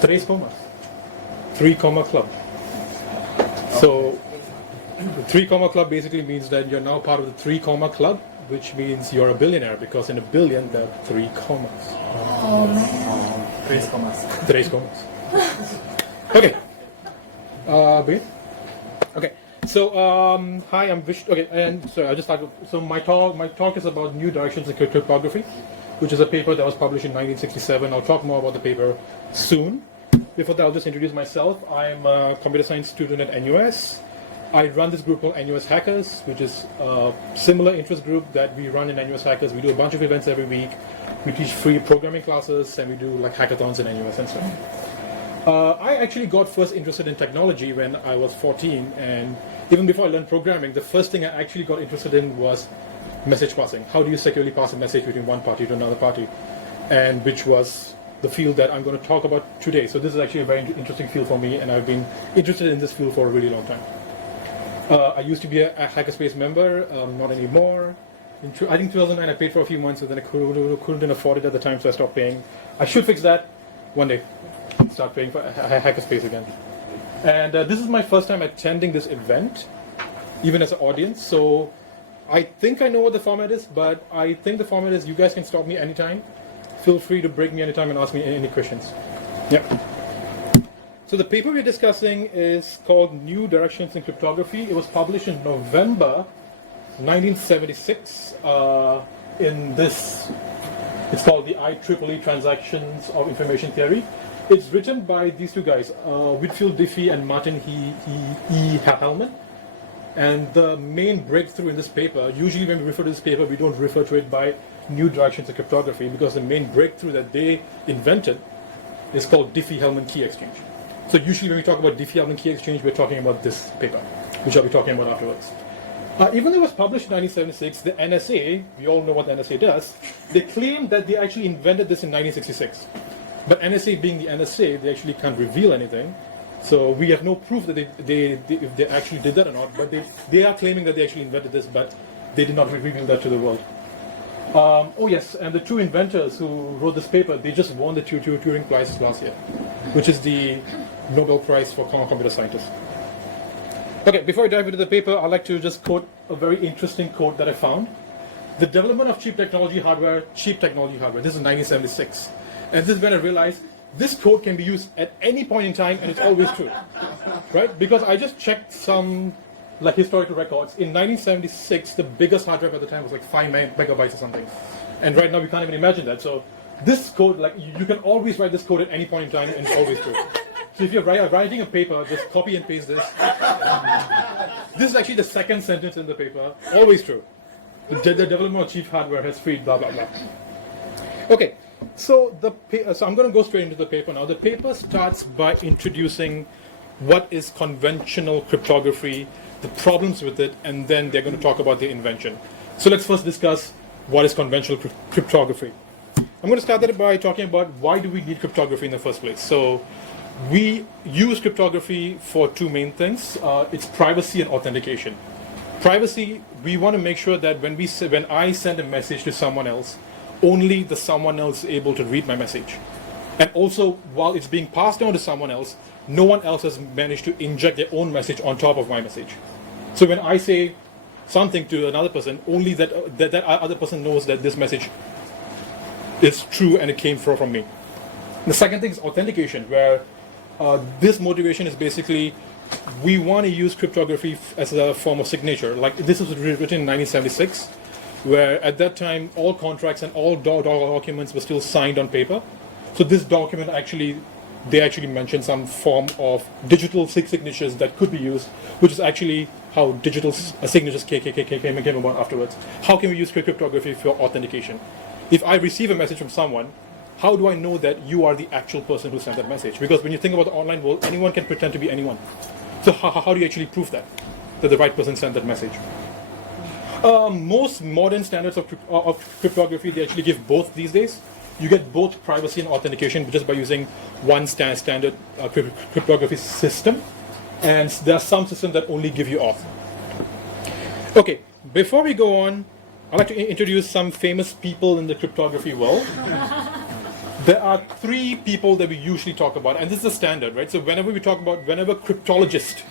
Tres comas. 3 comma club. So, the 3 comma club basically means that you're now part of the 3 comma club, which means you're a billionaire, because in a billion there are 3 commas. Oh man. Tres comas. Tres comas. Okay. Begin? Okay. So, hi, I'm Vishnu. Okay, and so I just started. So my talk is about new directions in cryptography, which is a paper that was published in 1967. I'll talk more about the paper soon. Before that, I'll just introduce myself. I'm a computer science student at NUS. I run this group called NUS Hackers, which is a similar interest group that we run in NUS Hackers. We do a bunch of events every week. We teach free programming classes, and we do like hackathons in NUS and stuff. I actually got first interested in technology when I was 14, and even before I learned programming, the first thing I actually got interested in was message passing. How do you securely pass a message between one party to another party? And which was the field that I'm going to talk about today. So this is actually a very interesting field for me, and I've been interested in this field for a really long time. I used to be a Hackerspace member, not anymore. I think 2009 I paid for a few months, and then I couldn't afford it at the time, so I stopped paying. I should fix that one day. Start paying for Hackerspace again. And this is my first time attending this event, even as an audience. So I think I know what the format is, but I think the format is you guys can stop me anytime. Feel free to break me anytime and ask me any questions. Yep. So the paper we're discussing is called New Directions in Cryptography. It was published in November 1976 in this, it's called the IEEE Transactions of Information Theory. It's written by these two guys, Whitfield Diffie and Martin Hellman. And the main breakthrough in this paper, usually when we refer to this paper, we don't refer to it by New Directions in Cryptography, because the main breakthrough that they invented is called Diffie-Hellman key exchange. So usually when we talk about Diffie-Hellman key exchange, we're talking about this paper, which I'll be talking about afterwards. Even though it was published in 1976, the NSA, we all know what the NSA does, they claim that they actually invented this in 1966. But NSA being the NSA, they actually can't reveal anything. So we have no proof that if they actually did that or not, but they are claiming that they actually invented this, but they did not reveal that to the world. Oh yes, and the two inventors who wrote this paper, they just won the Turing Prize last year, which is the Nobel Prize for computer scientists. Okay, before I dive into the paper, I'd like to just quote a very interesting quote that I found. The development of cheap technology hardware, this is 1976. And this is when I realized this code can be used at any point in time, and it's always true, right? Because I just checked some like historical records. In 1976, the biggest hard drive at the time was like 5 megabytes or something. And right now, we can't even imagine that. So this code, like you can always write this code at any point in time, and it's always true. So if you're writing a paper, just copy and paste this. This is actually the second sentence in the paper. Always true. The development of cheap hardware has freed blah, blah, blah. Okay. So I'm going to go straight into the paper now. The paper starts by introducing what is conventional cryptography, the problems with it, and then they're going to talk about the invention. So let's first discuss what is conventional cryptography. I'm going to start that by talking about why do we need cryptography in the first place. So we use cryptography for two main things. It's privacy and authentication. Privacy, we want to make sure that when I send a message to someone else, only the someone else is able to read my message. And also, while it's being passed on to someone else, no one else has managed to inject their own message on top of my message. So when I say something to another person, only that other person knows that this message is true and it came from me. The second thing is authentication, where this motivation is basically we want to use cryptography as a form of signature. Like this was written in 1976. Where at that time all contracts and all documents were still signed on paper. So this document they actually mentioned some form of digital signatures that could be used, which is actually how digital signatures came about afterwards. How can we use cryptography for authentication? If I receive a message from someone, how do I know that you are the actual person who sent that message? Because when you think about the online world, anyone can pretend to be anyone. So how do you actually prove that the right person sent that message? Most modern standards of cryptography, they actually give both these days. You get both privacy and authentication just by using one standard cryptography system. And there are some systems that only give you auth. Okay, before we go on, I'd like to introduce some famous people in the cryptography world. There are three people that we usually talk about, and this is the standard, right? So whenever cryptologists,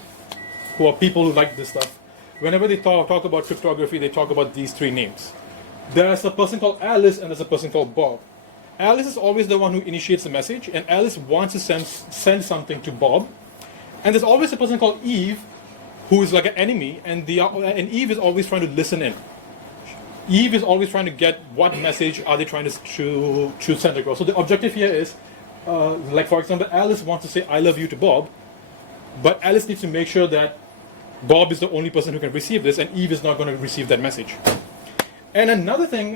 who are people who like this stuff, whenever they talk about cryptography, they talk about these three names. There's a person called Alice and there's a person called Bob. Alice is always the one who initiates the message, and Alice wants to send something to Bob. And there's always a person called Eve, who is like an enemy, and Eve is always trying to listen in. Eve is always trying to get what message are they trying to send across. So the objective here is, like for example, Alice wants to say "I love you" to Bob, but Alice needs to make sure that Bob is the only person who can receive this, and Eve is not going to receive that message. And another thing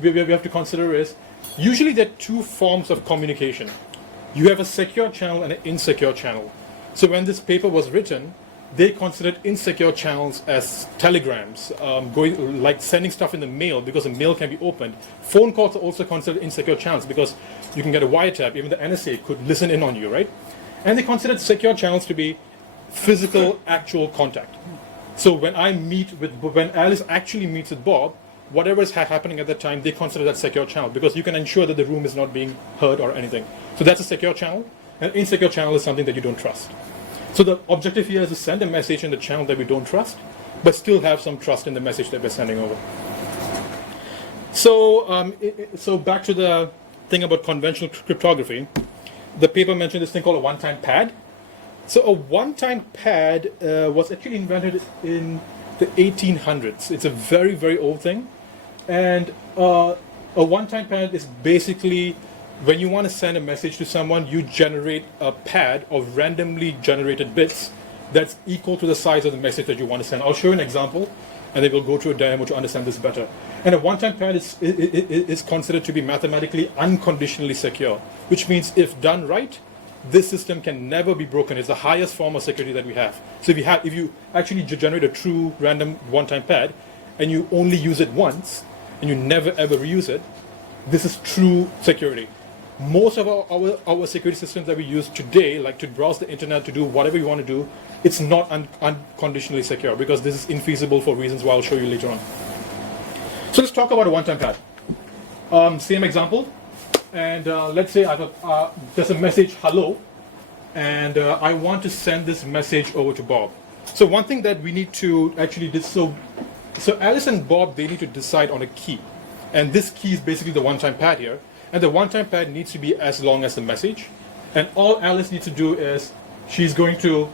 we have to consider is, usually there are two forms of communication. You have a secure channel and an insecure channel. So when this paper was written, they considered insecure channels as telegrams, like sending stuff in the mail because the mail can be opened. Phone calls are also considered insecure channels because you can get a wiretap. Even the NSA could listen in on you, right? And they considered secure channels to be physical, actual contact. So when Alice actually meets with Bob, whatever is happening at that time, they consider that secure channel because you can ensure that the room is not being heard or anything. So that's a secure channel. An insecure channel is something that you don't trust. So the objective here is to send a message in the channel that we don't trust, but still have some trust in the message that we're sending over. So, so back to the thing about conventional cryptography. The paper mentioned this thing called a one-time pad. So a one-time pad was actually invented in the 1800s. It's a very, very old thing. And a one-time pad is basically when you want to send a message to someone, you generate a pad of randomly generated bits that's equal to the size of the message that you want to send. I'll show you an example, and then we'll go through a demo to understand this better. And a one-time pad is considered to be mathematically unconditionally secure, which means if done right, this system can never be broken. It's the highest form of security that we have. So if you actually generate a true random one-time pad, and you only use it once, and you never ever reuse it, this is true security. Most of our security systems that we use today, like to browse the internet, to do whatever you want to do, it's not unconditionally secure because this is infeasible for reasons why I'll show you later on. So let's talk about a one-time pad. Same example, and let's say there's a message "hello," and I want to send this message over to Bob. So one thing that we need to actually do, so Alice and Bob, they need to decide on a key, and this key is basically the one-time pad here. And the one-time pad needs to be as long as the message. And all Alice needs to do is she's going to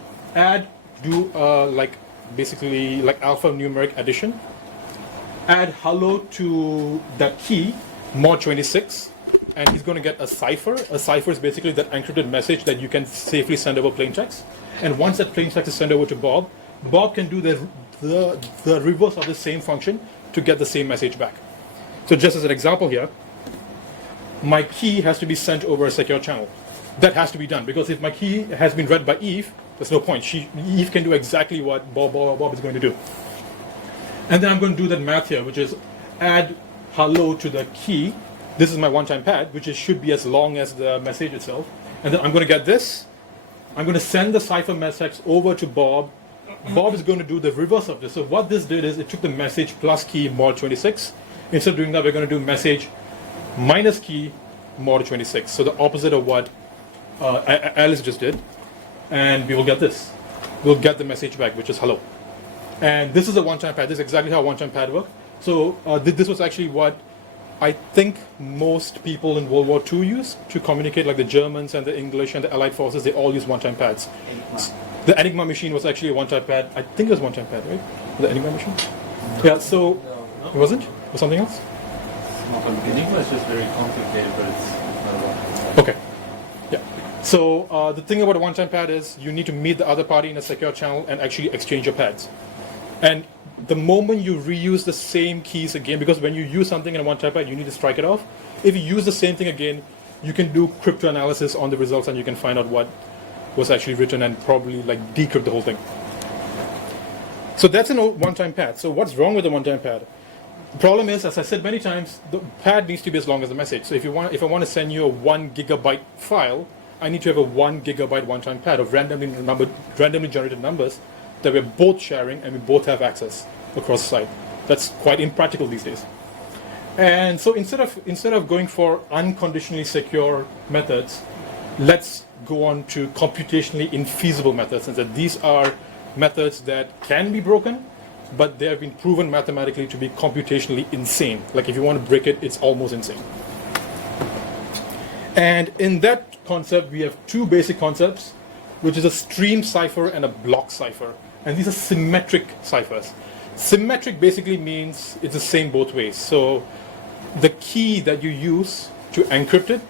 basically alphanumeric addition. Add hello to that key, mod 26, and he's going to get a cipher. A cipher is basically that encrypted message that you can safely send over plain text. And once that plain text is sent over to Bob, Bob can do the reverse of the same function to get the same message back. So just as an example here, my key has to be sent over a secure channel. That has to be done because if my key has been read by Eve, there's no point. Eve can do exactly what Bob is going to do. And then I'm going to do that math here, which is add hello to the key. This is my one-time pad, which should be as long as the message itself. And then I'm going to get this. I'm going to send the cipher message over to Bob. Bob is going to do the reverse of this. So what this did is it took the message plus key mod 26. Instead of doing that, we're going to do message minus key mod 26. So the opposite of what Alice just did. And we will get this. We'll get the message back, which is hello. And this is a one-time pad. This is exactly how a one-time pad works. So this was actually what I think most people in World War II used to communicate, like the Germans and the English and the Allied forces. They all use one-time pads. The Enigma machine was actually a one-time pad. I think it was one-time pad, right? The Enigma machine? Yeah, so it wasn't? Or something else? Enigma is just very complicated, but it's not a one-time pad. Okay. Yeah. So the thing about a one-time pad is you need to meet the other party in a secure channel and actually exchange your pads. And the moment you reuse the same keys again, because when you use something in a one-time pad, you need to strike it off. If you use the same thing again, you can do crypto analysis on the results and you can find out what was actually written and probably like decrypt the whole thing. So that's a one-time pad. So what's wrong with the one-time pad? The problem is, as I said many times, the pad needs to be as long as the message. So if I want to send you a 1 gigabyte file, I need to have a 1 gigabyte one-time pad of randomly generated numbers that we're both sharing and we both have access across the site. That's quite impractical these days. And so instead of going for unconditionally secure methods, let's go on to computationally infeasible methods, and that these are methods that can be broken, but they have been proven mathematically to be computationally insane. Like if you want to break it, it's almost insane. And in that concept, we have two basic concepts, which is a stream cipher and a block cipher. And these are symmetric ciphers. Symmetric basically means it's the same both ways. So the key that you use to encrypt it,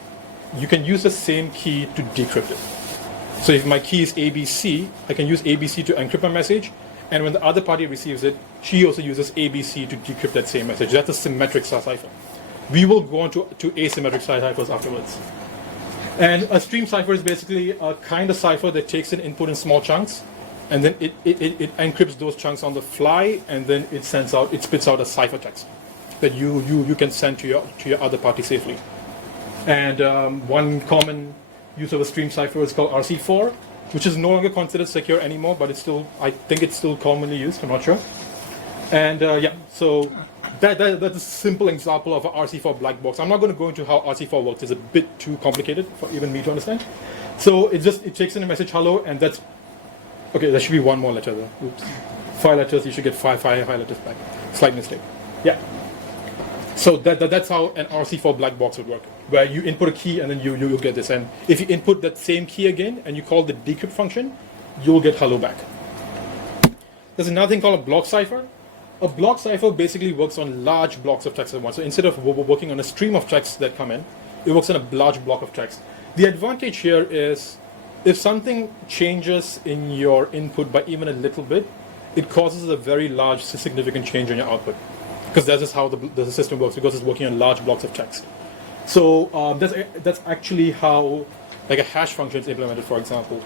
you can use the same key to decrypt it. So if my key is ABC, I can use ABC to encrypt my message, and when the other party receives it, she also uses ABC to decrypt that same message. That's a symmetric cipher. We will go on to asymmetric ciphers afterwards. And a stream cipher is basically a kind of cipher that takes an input in small chunks, and then it encrypts those chunks on the fly, and then it spits out a ciphertext that you can send to your other party safely. And one common use of a stream cipher is called RC4, which is no longer considered secure anymore, but I think it's still commonly used. I'm not sure. And so that's a simple example of a RC4 black box. I'm not going to go into how RC4 works. It's a bit too complicated for even me to understand. So it takes in a message hello, and that's okay. There should be one more letter though. Oops, 5 letters. You should get five letters back. Slight mistake. Yeah. So that's how an RC4 black box would work, where you input a key and then you'll get this. And if you input that same key again and you call the decrypt function, you'll get hello back. There's another thing called a block cipher. A block cipher basically works on large blocks of text at once. So instead of working on a stream of texts that come in, it works on a large block of text. The advantage here is if something changes in your input by even a little bit, it causes a very large significant change in your output. Because that's just how the system works, because it's working on large blocks of text. So that's actually how like a hash function is implemented, for example.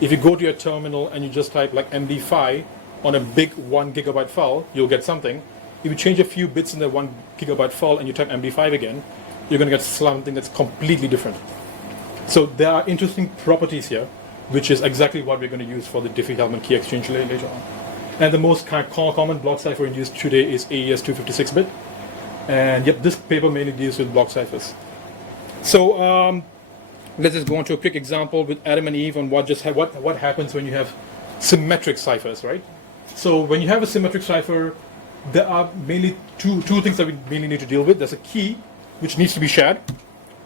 If you go to your terminal and you just type like MD5 on a big 1 gigabyte file, you'll get something. If you change a few bits in the 1 gigabyte file and you type MD5 again, you're going to get something that's completely different. So there are interesting properties here, which is exactly what we're going to use for the Diffie-Hellman key exchange later on. And the most common block cipher in use today is AES 256-bit. And yep, this paper mainly deals with block ciphers. So let's just go on to a quick example with Adam and Eve on what happens when you have symmetric ciphers, right? So when you have a symmetric cipher, there are mainly two things that we mainly need to deal with. There's a key, which needs to be shared.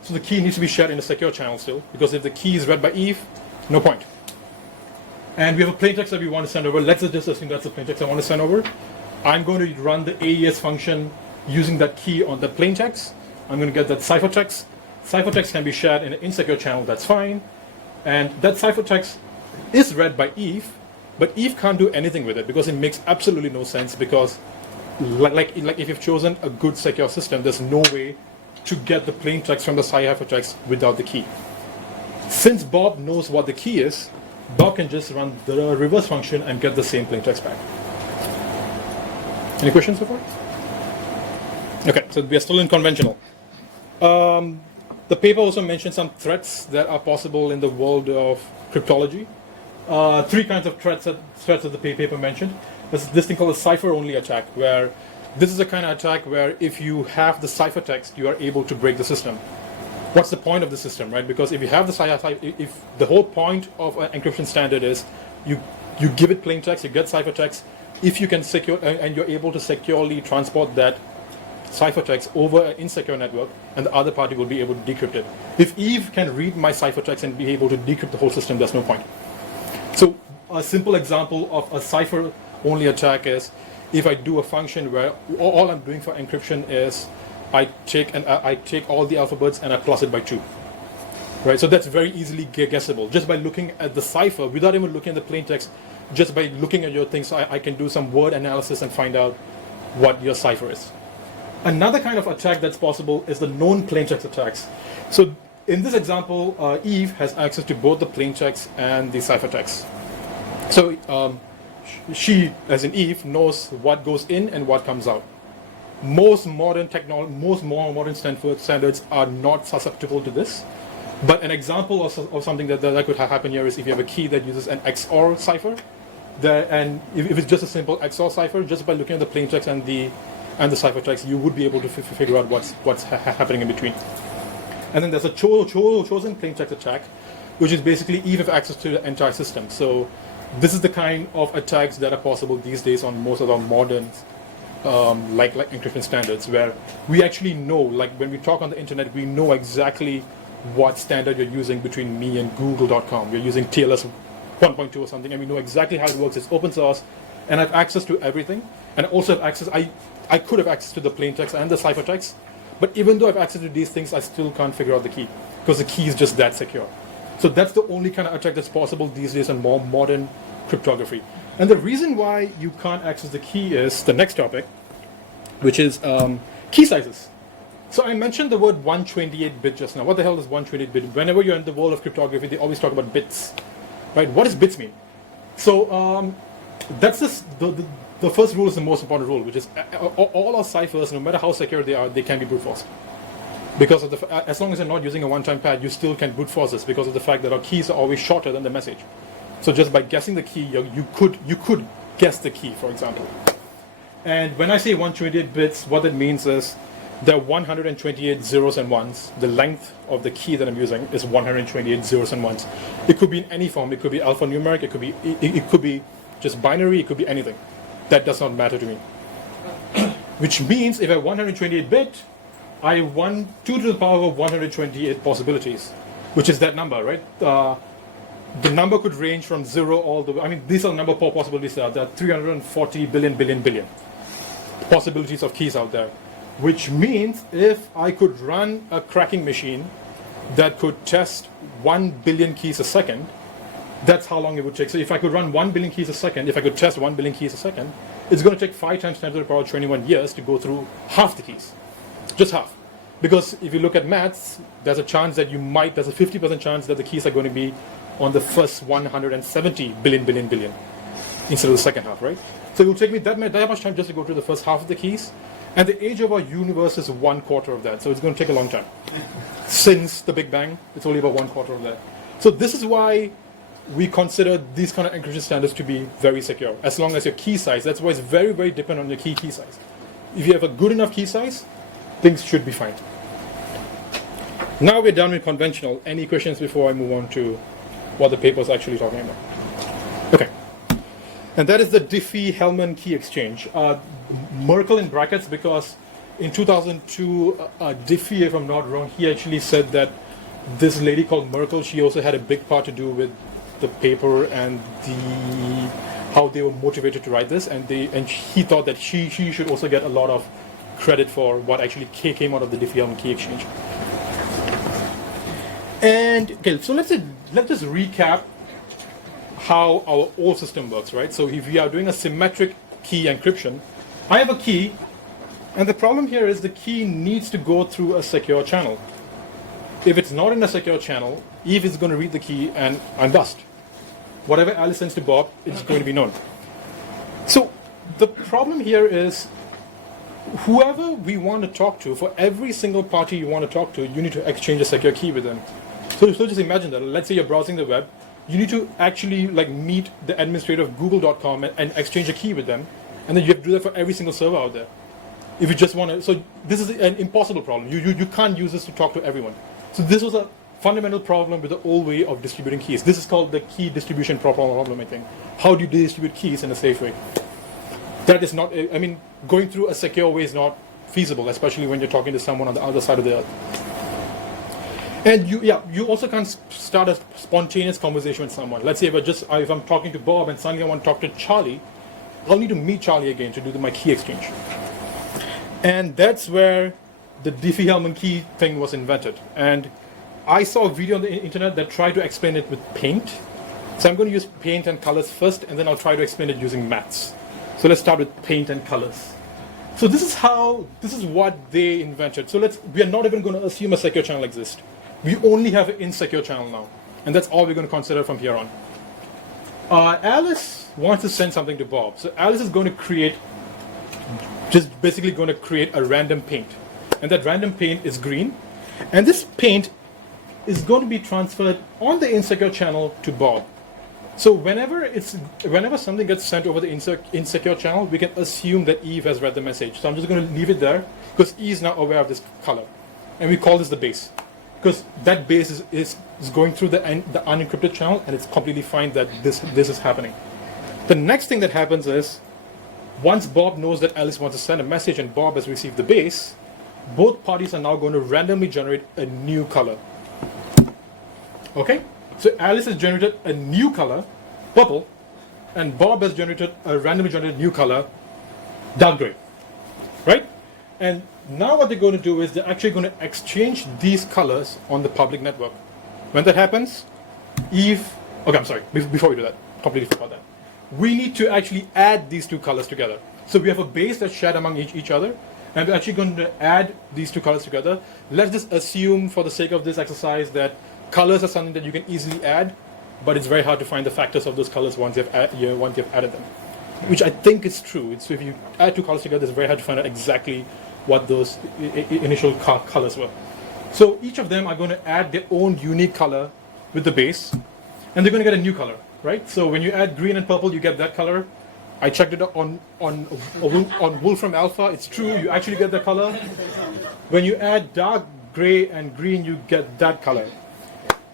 So the key needs to be shared in a secure channel still, because if the key is read by Eve, no point. And we have a plaintext that we want to send over. Let's just assume that's the plaintext I want to send over. I'm going to run the AES function using that key on the plaintext. I'm going to get that ciphertext. Ciphertext can be shared in an insecure channel, that's fine. And that ciphertext is read by Eve, but Eve can't do anything with it because it makes absolutely no sense, because like if you've chosen a good secure system, there's no way to get the plaintext from the ciphertext without the key. Since Bob knows what the key is, Bob can just run the reverse function and get the same plaintext back. Any questions so far? Okay, so we are still in conventional. The paper also mentioned some threats that are possible in the world of cryptology. 3 kinds of threats that the paper mentioned. There's this thing called a cipher-only attack, where this is a kind of attack where if you have the ciphertext, you are able to break the system. What's the point of the system, right? Because if you have the cipher, if the whole point of an encryption standard is you give it plaintext, you get ciphertext, if you can secure and you're able to securely transport that ciphertext over an insecure network, and the other party will be able to decrypt it. If Eve can read my ciphertext and be able to decrypt the whole system, there's no point. So a simple example of a cipher-only attack is if I do a function where all I'm doing for encryption is I take all the alphabets and I plus it by 2, right? So that's very easily guessable just by looking at the cipher without even looking at the plaintext. Just by looking at your things, I can do some word analysis and find out what your cipher is. Another kind of attack that's possible is the known plaintext attacks. So in this example, Eve has access to both the plaintext and the ciphertext. So she, as in Eve, knows what goes in and what comes out. Most modern standards are not susceptible to this. But an example of something that could happen here is if you have a key that uses an XOR cipher, and if it's just a simple XOR cipher, just by looking at the plaintext and the and the ciphertext, you would be able to figure out what's happening in between. And then there's a chosen plaintext attack, which is basically Eve have access to the entire system. So this is the kind of attacks that are possible these days on most of our modern like encryption standards, where we actually know, like when we talk on the internet, we know exactly what standard you're using between me and google.com. We're using TLS 1.2 or something, and we know exactly how it works. It's open source, and I have access to everything. And I also have access, I could have access to the plaintext and the ciphertext, but even though I have access to these things, I still can't figure out the key, because the key is just that secure. So that's the only kind of attack that's possible these days in more modern cryptography. And the reason why you can't access the key is the next topic, which is key sizes. So I mentioned the word 128-bit just now. What the hell is 128-bit? Whenever you're in the world of cryptography, they always talk about bits, right? What does bits mean? So that's the first rule is the most important rule, which is all our ciphers, no matter how secure they are, they can be brute forced. Because of as long as you're not using a one-time pad, you still can brute force this because of the fact that our keys are always shorter than the message. So just by guessing the key, you could guess the key, for example. And when I say 128 bits, what that means is there are 128 zeros and ones. The length of the key that I'm using is 128 zeros and ones. It could be in any form. It could be alphanumeric. It could be just binary. It could be anything. That does not matter to me. Which means if I have 128 bit, I have 2 to the power of 128 possibilities, which is that number, right? The number could range from 0 all the way. I mean, these are the number of possibilities there. There are 340 billion possibilities of keys out there. Which means if I could run a cracking machine that could test 1 billion keys a second, that's how long it would take. So if I could run 1 billion keys a second, if I could test 1 billion keys a second, it's going to take 5 times 10 to the power of 21 years to go through half the keys. Just half. Because if you look at maths, there's a chance that there's a 50% chance that the keys are going to be on the first 170 billion instead of the second half, right? So it will take me that much time just to go through the first half of the keys. And the age of our universe is 1/4 of that, so it's going to take a long time. Since the Big Bang, it's only about 1/4 of that. So this is why we consider these kind of encryption standards to be very secure, as long as your key size, that's why it's very, very dependent on your key size. If you have a good enough key size, things should be fine. Now we're done with conventional. Any questions before I move on to what the paper is actually talking about? Okay. And that is the Diffie-Hellman key exchange. Merkle in brackets because in 2002, Diffie, if I'm not wrong, he actually said that this lady called Merkle, she also had a big part to do with the paper and how they were motivated to write this, and he thought that she should also get a lot of credit for what actually came out of the Diffie-Hellman key exchange. And okay, so let's just recap how our old system works, right? So if we are doing a symmetric key encryption, I have a key, and the problem here is the key needs to go through a secure channel. If it's not in a secure channel, Eve is going to read the key and I'm bust. Whatever Alice sends to Bob, it's going to be known. So the problem here is whoever we want to talk to, for every single party you want to talk to, you need to exchange a secure key with them. So just imagine that. Let's say you're browsing the web. You need to actually meet the administrator of google.com and exchange a key with them. And then you have to do that for every single server out there. If you just want to, so this is an impossible problem. You can't use this to talk to everyone. So this was a fundamental problem with the old way of distributing keys. This is called the key distribution problem, I think. How do you distribute keys in a safe way? That is not, I mean, going through a secure way is not feasible, especially when you're talking to someone on the other side of the earth. And you also can't start a spontaneous conversation with someone. Let's say if I'm talking to Bob and suddenly I want to talk to Charlie, I'll need to meet Charlie again to do my key exchange. And that's where the Diffie-Hellman key thing was invented. And I saw a video on the internet that tried to explain it with paint. So I'm going to use paint and colors first, and then I'll try to explain it using maths. So let's start with paint and colors. So this is what they invented. So we are not even going to assume a secure channel exists. We only have an insecure channel now. And that's all we're going to consider from here on. Alice wants to send something to Bob. So Alice is going to create a random paint. And that random paint is green. And this paint is going to be transferred on the insecure channel to Bob. So whenever something gets sent over the insecure channel, we can assume that Eve has read the message. So I'm just going to leave it there because E is now aware of this color, and we call this the base, because that base is going through the unencrypted channel, and it's completely fine that this is happening. The next thing that happens is, once Bob knows that Alice wants to send a message and Bob has received the base, both parties are now going to randomly generate a new color. Okay? So Alice has generated a new color, purple, and Bob has generated a randomly generated new color, dark gray. Right? And now what they're going to do is they're actually going to exchange these colors on the public network. When that happens, Eve... Okay, I'm sorry. Before we do that, completely forgot that. We need to actually add these two colors together. So we have a base that's shared among each other, and we're actually going to add these two colors together. Let's just assume, for the sake of this exercise, that colors are something that you can easily add, but it's very hard to find the factors of those colors once you've added them. Which I think is true. So if you add two colors together, it's very hard to find out exactly what those initial colors were. So each of them are going to add their own unique color with the base, and they're going to get a new color, right? So when you add green and purple, you get that color. I checked it on Wolfram Alpha. It's true, you actually get that color. When you add dark gray and green, you get that color.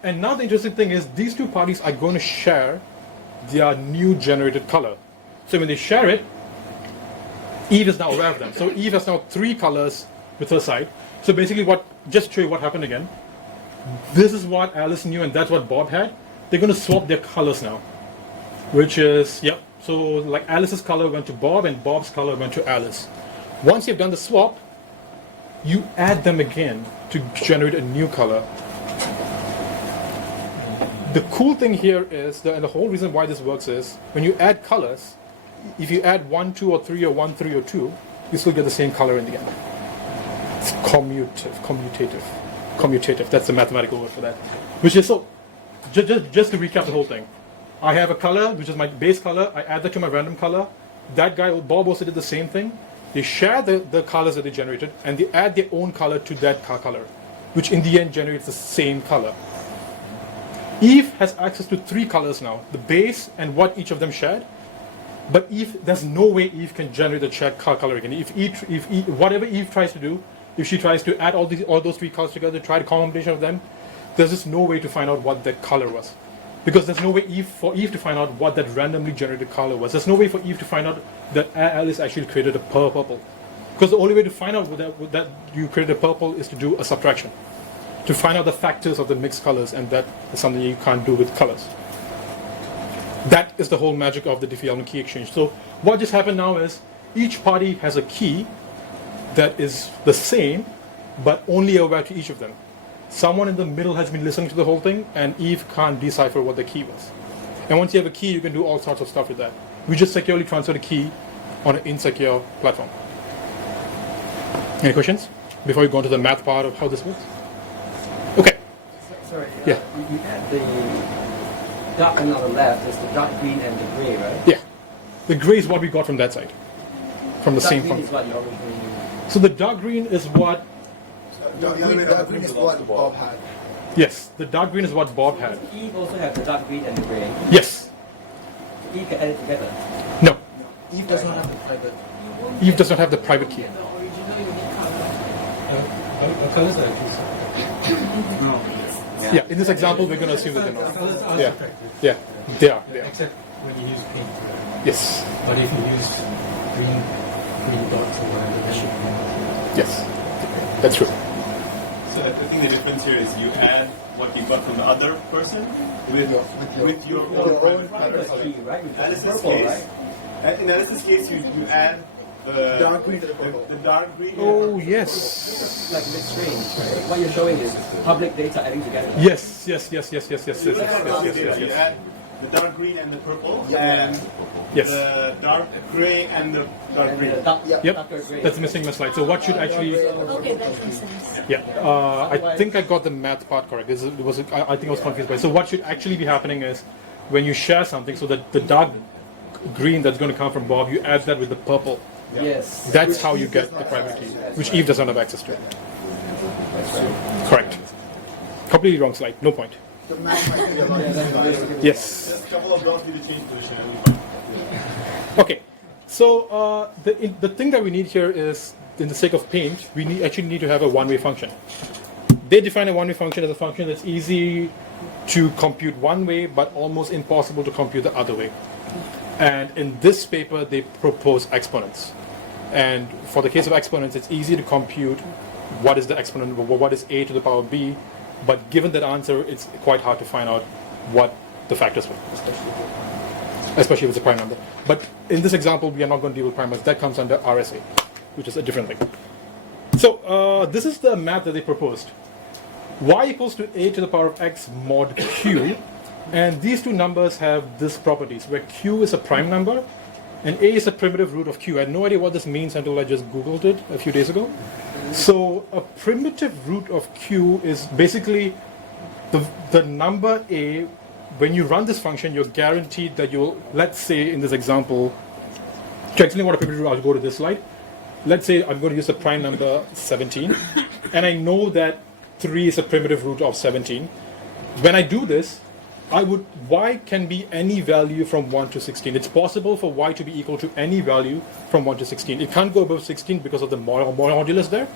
And now the interesting thing is these two parties are going to share their new generated color. So when they share it, Eve is now aware of them. So Eve has now three colors with her side. So basically just to show you what happened again, this is what Alice knew and that's what Bob had. They're going to swap their colors now, which is, yep. So like Alice's color went to Bob and Bob's color went to Alice. Once you've done the swap, you add them again to generate a new color. The cool thing here is, and the whole reason why this works is, when you add colors, if you add 1, 2, or 3, or 1, 3, or 2, you still get the same color in the end. It's commutative. That's the mathematical word for that. Which is, so, just to recap the whole thing. I have a color, which is my base color. I add that to my random color. That guy, Bob, also did the same thing. They share the colors that they generated, and they add their own color to that color, which in the end generates the same color. Eve has access to three colors now, the base and what each of them shared. But Eve, there's no way Eve can generate the shared color again. Whatever Eve tries to do, if she tries to add all those three colors together, try the combination of them, there's just no way to find out what that color was. Because there's no way for Eve to find out what that randomly generated color was. There's no way for Eve to find out that Alice actually created a purple. Because the only way to find out that you created a purple is to do a subtraction, to find out the factors of the mixed colors, and that is something you can't do with colors. That is the whole magic of the Diffie-Hellman key exchange. So what just happened now is each party has a key that is the same, but only aware to each of them. Someone in the middle has been listening to the whole thing, and Eve can't decipher what the key was. And once you have a key, you can do all sorts of stuff with that. We just securely transfer the key on an insecure platform. Any questions before we go into the math part of how this works? Okay. Sorry. Yeah. You had the dark one on the left is the dark green and the gray, right? Yeah. The gray is what we got from that side, from the Dark same green function. is what you originally. So the dark green is what. Dark green is what Bob had. Yes, the dark green is what Bob had. Eve also have the dark green and the gray. Yes. Eve can add it together. No. Eve does not have the private. Eve does not have the private key. The original unique color. What colors are these? No. Yeah. In this example, we're going to assume that they're not. Colors are Yeah. affected. Yeah. They are. Except when you use pink. Yes. But if you use green dots or whatever, that should be. Yes. That's true. So I think the difference here is you add what you got from the other person with your own private Private key, right? With Alice's purple, case, right? in Alice's case, you add the Dark green to the purple. the dark green. Oh yes. Like mixed range, right? What you're showing is public data adding together. Yes. Yes. You add the dark green and the purple, and Yes. the dark gray and the dark And green. the dark, Yep. darker gray. That's missing my slide. So what should actually? Okay, that makes sense. Yeah. I think I got the math part correct. I think I was confused by it. So what should actually be happening is when you share something, so that the dark green that's going to come from Bob, you add that with the purple. Yes. That's how you get the private key, which Eve does not have access to. Correct. Completely wrong slide. No point. The math might be a lot easier. Yes. Just a couple of allows me to change position and we find. Okay, so the thing that we need here is, in the sake of paint, we actually need to have a one-way function. They define a one-way function as a function that's easy to compute one way, but almost impossible to compute the other way. And in this paper, they propose exponents. And for the case of exponents, it's easy to compute what is the exponent, what is a to the power b, but given that answer, it's quite hard to find out what the factors were, especially if it's a prime number. But in this example, we are not going to deal with primers. That comes under RSA, which is a different thing. So this is the map that they proposed. Y equals to a to the power of x mod q, and these two numbers have this properties, where q is a prime number, and a is a primitive root of q. I had no idea what this means until I just Googled it a few days ago. So a primitive root of q is basically the number a. When you run this function, you're guaranteed that you'll, let's say in this example, to explain what a primitive root, I'll go to this slide. Let's say I'm going to use the prime number 17, and I know that 3 is a primitive root of 17. When I do this, y can be any value from 1 to 16. It's possible for y to be equal to any value from 1 to 16. It can't go above 16 because of the modulus there.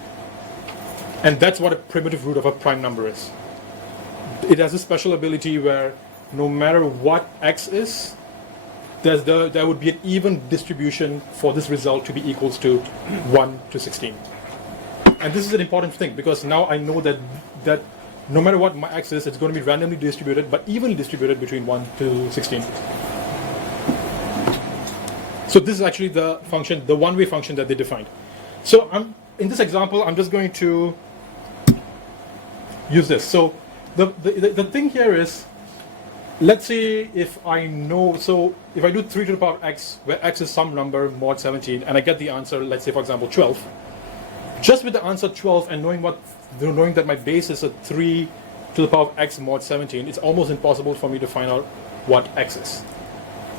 And that's what a primitive root of a prime number is. It has a special ability where no matter what x is, there would be an even distribution for this result to be equals to 1 to 16. And this is an important thing, because now I know that no matter what my x is, it's going to be randomly distributed, but evenly distributed between 1 to 16. So this is actually the function, the one-way function that they defined. So in this example, I'm just going to use this. So the thing here is, let's say if I know, so if I do 3 to the power of x, where x is some number mod 17, and I get the answer, let's say for example 12, just with the answer 12 and knowing that my base is a 3 to the power of x mod 17, it's almost impossible for me to find out what x is.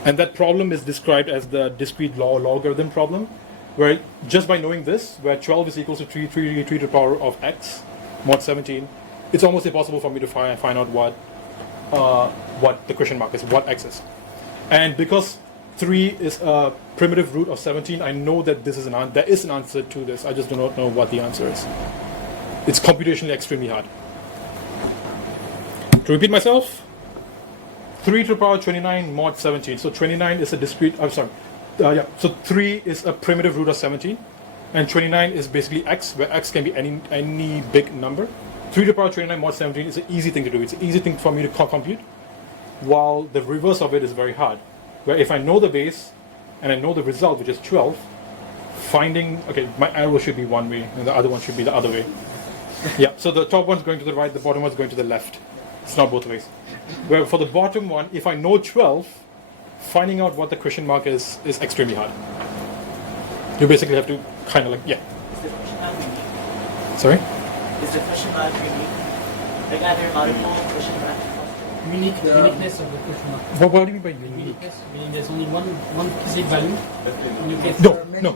And that problem is described as the discrete logarithm problem, where just by knowing this, where 12 is equal to 3 to the power of x mod 17, it's almost impossible for me to find out what the question mark is, what x is. And because 3 is a primitive root of 17, I know that there is an answer to this. I just do not know what the answer is. It's computationally extremely hard. To repeat myself, 3 to the power 29 mod 17. So 29 is a discrete, so 3 is a primitive root of 17, and 29 is basically x, where x can be any big number. 3 to the power 29 mod 17 is an easy thing to do. It's an easy thing for me to compute, while the reverse of it is very hard, where if I know the base and I know the result, which is 12, finding, okay, my arrow should be one way and the other one should be the other way. Yeah, so the top one's going to the right, the bottom one's going to the left. It's not both ways. Where for the bottom one, if I know 12, finding out what the question mark is extremely hard. You basically have to kind of like, yeah. Is the question mark unique? Sorry? Is the question mark unique? Like, are there multiple question marks? Uniqueness of the question mark. What do you mean by unique? Uniqueness, meaning there's only one specific value. And you get No.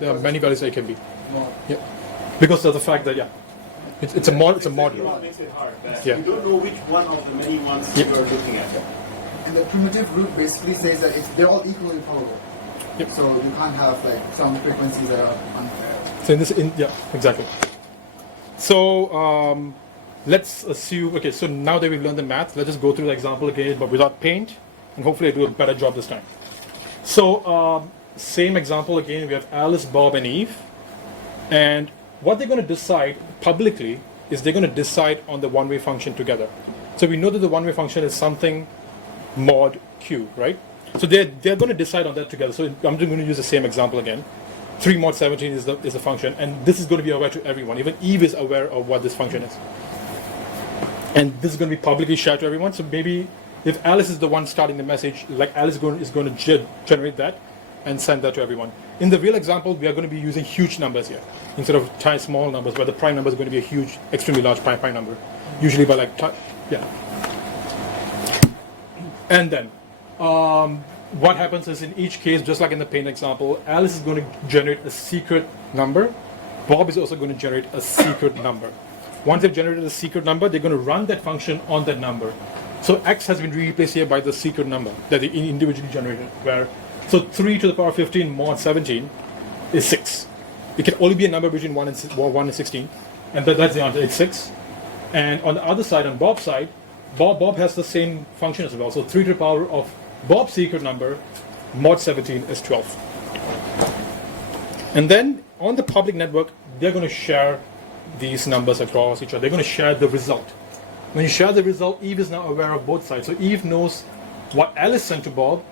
There are many values that it can be. Yeah. Because of the fact that, yeah, it's a model. What makes it hard? That Yeah. you don't know which one of the many ones Yeah. you are looking at. And the primitive root basically says that they're all equally probable. Yep. So you can't have like some frequencies that are unfair. So yeah, exactly. So let's assume, okay, so now that we've learned the math, let's just go through the example again, but without paint, and hopefully I do a better job this time. So same example again, we have Alice, Bob, and Eve, and what they're going to decide publicly is they're going to decide on the one-way function together. So we know that the one-way function is something mod q, right? So they're going to decide on that together. So I'm just going to use the same example again. 3 mod 17 is the function, and this is going to be aware to everyone. Even Eve is aware of what this function is. And this is going to be publicly shared to everyone. So maybe if Alice is the one starting the message, like Alice is going to generate that and send that to everyone. In the real example, we are going to be using huge numbers here instead of tiny small numbers, where the prime number is going to be a huge, extremely large prime number, usually by like, yeah. And then what happens is in each case, just like in the paint example, Alice is going to generate a secret number. Bob is also going to generate a secret number. Once they've generated a secret number, they're going to run that function on that number. So X has been replaced here by the secret number that they individually generated. So 3 to the power 15 mod 17 is 6. It can only be a number between 1 and 16, and that's the answer. It's 6. And on the other side, on Bob's side, Bob has the same function as well. So 3 to the power of Bob's secret number mod 17 is 12. And then on the public network, they're going to share these numbers across each other. They're going to share the result. When you share the result, Eve is now aware of both sides. So Eve knows what Alice sent to Bob,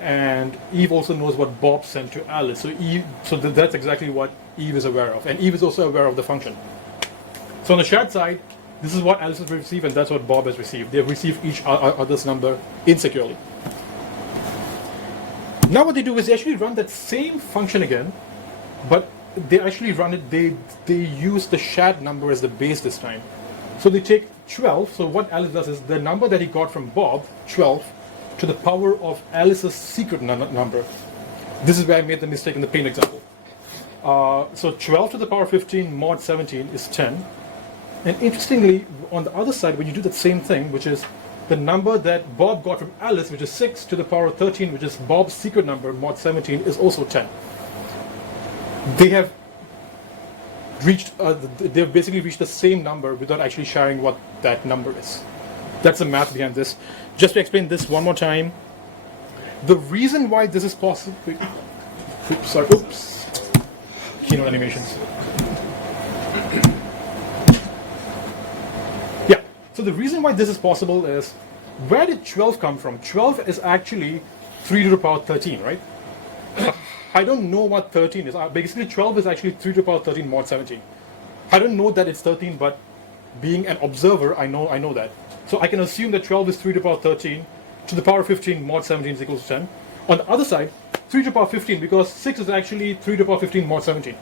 and Eve also knows what Bob sent to Alice. So that's exactly what Eve is aware of. And Eve is also aware of the function. So on the shared side, this is what Alice has received, and that's what Bob has received. They've received each other's number insecurely. Now what they do is they actually run that same function again, but they actually run it, they use the shared number as the base this time. So they take 12, so what Alice does is the number that he got from Bob, 12, to the power of Alice's secret number. This is where I made the mistake in the plain example. So 12 to the power 15 mod 17 is 10. And interestingly, on the other side, when you do the same thing, which is the number that Bob got from Alice, which is 6 to the power 13, which is Bob's secret number, mod 17, is also 10. They have reached, they've basically reached the same number without actually sharing what that number is. That's the math behind this. Just to explain this one more time, the reason why this is possible, oops, keynote animations. Yeah, so the reason why this is possible is, where did 12 come from? 12 is actually 3 to the power 13, right? I don't know what 13 is. Basically, 12 is actually 3 to the power 13 mod 17. I don't know that it's 13, but being an observer, I know that. So I can assume that 12 is 3 to the power 13 to the power 15 mod 17 is equal to 10. On the other side, 3 to the power 15, because 6 is actually 3 to the power 15 mod 17.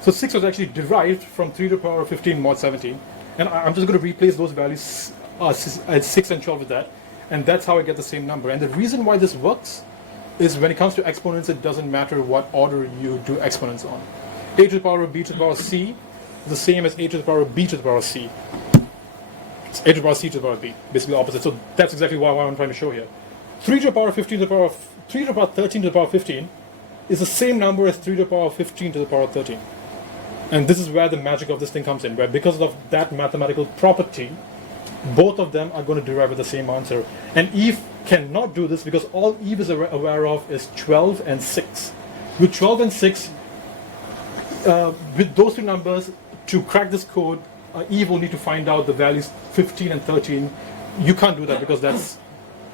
So 6 was actually derived from 3 to the power 15 mod 17. And I'm just going to replace those values at 6 and 12 with that. And that's how I get the same number. And the reason why this works is when it comes to exponents, it doesn't matter what order you do exponents on. A to the power of b to the power c is the same as a to the power of b to the power of c. It's a to the power of c to the power of b, basically opposite. So that's exactly what I'm trying to show here. 3 to the power of 15 to the power of 3 to the power of 13 to the power of 15 is the same number as 3 to the power of 15 to the power of 13. And this is where the magic of this thing comes in, where because of that mathematical property, both of them are going to derive with the same answer. And Eve cannot do this because all Eve is aware of is 12 and 6. With 12 and 6, with those two numbers, to crack this code, Eve will need to find out the values 15 and 13. You can't do that because that's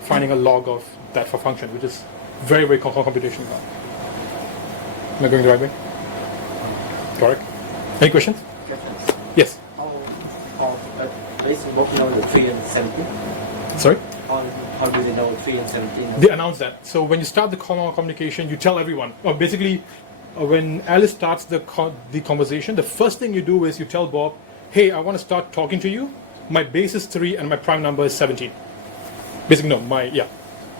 finding a log of that for function, which is very, very computational. Am I going the right way? Correct. Any questions? Yes. Basically, what you know the 3 and 17. Sorry? How do they know 3 and 17? They announce that. So when you start the communication, you tell everyone. Basically, when Alice starts the conversation, the first thing you do is you tell Bob, hey, I want to start talking to you. My base is 3 and my prime number is 17. Basically, no,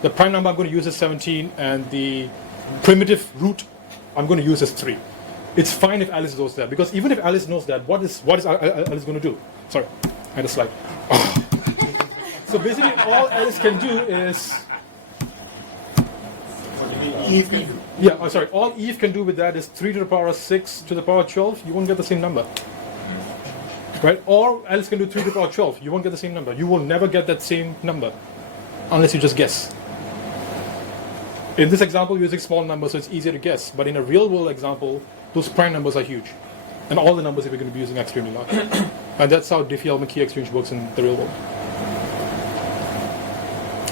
the prime number I'm going to use is 17 and the primitive root I'm going to use is 3. It's fine if Alice knows that, because even if Alice knows that, what is Alice going to do? Sorry, I had a slide. So basically, all Alice can do is... all Eve can do with that is 3 to the power of 6 to the power of 12, you won't get the same number. Right? Or Alice can do 3 to the power of 12, you won't get the same number. You will never get that same number, unless you just guess. In this example, we're using small numbers, so it's easier to guess. But in a real-world example, those prime numbers are huge. And all the numbers that we're going to be using are extremely large. And that's how Diffie-Hellman key exchange works in the real world.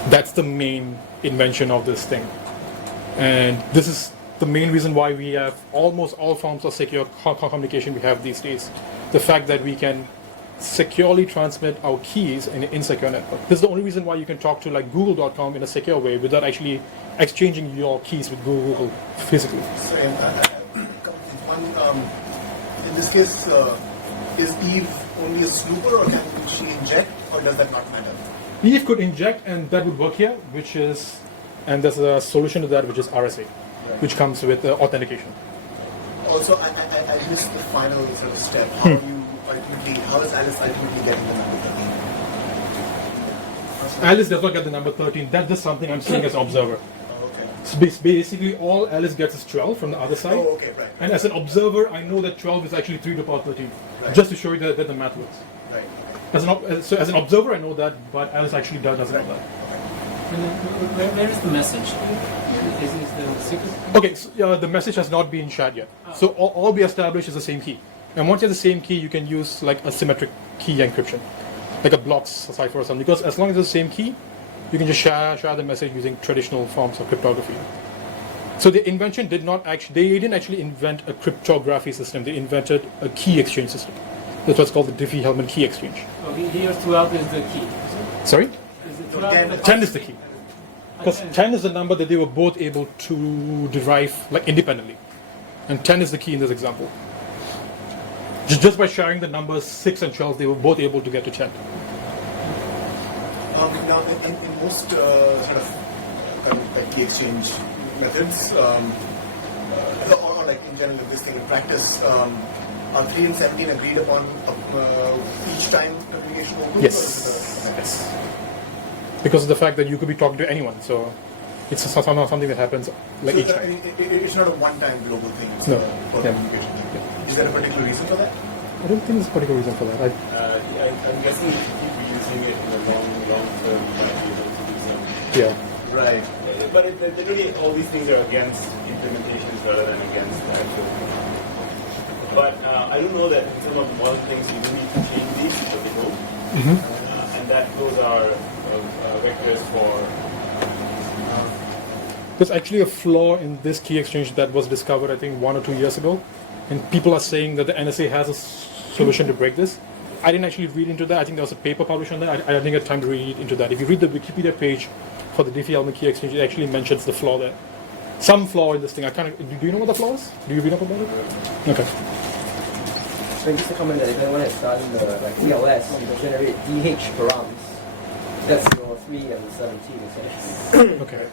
That's the main invention of this thing. And this is the main reason why we have almost all forms of secure communication we have these days. The fact that we can securely transmit our keys in an insecure network. This is the only reason why you can talk to like Google.com in a secure way without actually exchanging your keys with Google physically. So, in this case, is Eve only a snooper, or can she inject, or does that not matter? Eve could inject, and that would work here, and there's a solution to that, which is RSA, which comes with authentication. Also, I missed the final sort of step. How is Alice ultimately getting the number? Alice does not get the number 13. That's just something I'm seeing as an observer. Oh, okay. So basically, all Alice gets is 12 from the other side. Oh, okay, right. And as an observer, I know that 12 is actually 3 to the power 13. Right. Just to show you that the math works. Right. So as an observer, I know that, but Alice actually doesn't know that. And then where is the message? Is the secret? Okay, so, the message has not been shared yet. So all we establish is the same key. And once you have the same key, you can use like a symmetric key encryption, like a blocks cipher or something. Because as long as it's the same key, you can just share the message using traditional forms of cryptography. So the invention they didn't actually invent a cryptography system. They invented a key exchange system. That's what's called the Diffie-Hellman key exchange. Oh, here 12 is the key. Sorry? Is it 12 the 10 is the key. Because 10 is the number that they were both able to derive like independently. And 10 is the key in this example. Just by sharing the numbers 6 and 12, they were both able to get to 10. Now, in most kind of like key exchange methods, or like in general, this thing in practice, are 3 and 17 agreed upon each time communication opens? Yes. Because of the fact that you could be talking to anyone, so it's somehow something that happens like So each time. it's not a one-time global thing. It's No. for communication. Is there a particular reason for that? I don't think there's a particular reason for that. I'm guessing if you keep using it in the long term, you might be able to do some. Yeah. Right. But literally all these things are against implementations rather than against the actual. But I don't know that in some of the modern things you do need to change these because they don't. And that those are vectors for. There's actually a flaw in this key exchange that was discovered, I think, 1 or 2 years ago. And people are saying that the NSA has a solution to break this. I didn't actually read into that. I think there was a paper published on that. I didn't get time to read into that. If you read the Wikipedia page for the Diffie-Hellman key exchange, it actually mentions the flaw there. Some flaw in this thing. Do you know what the flaw is? Do you read up about it? Okay. So just to comment that if anyone has done like TLS, you can generate DH params. That's your 3 and 17 essentially. Okay.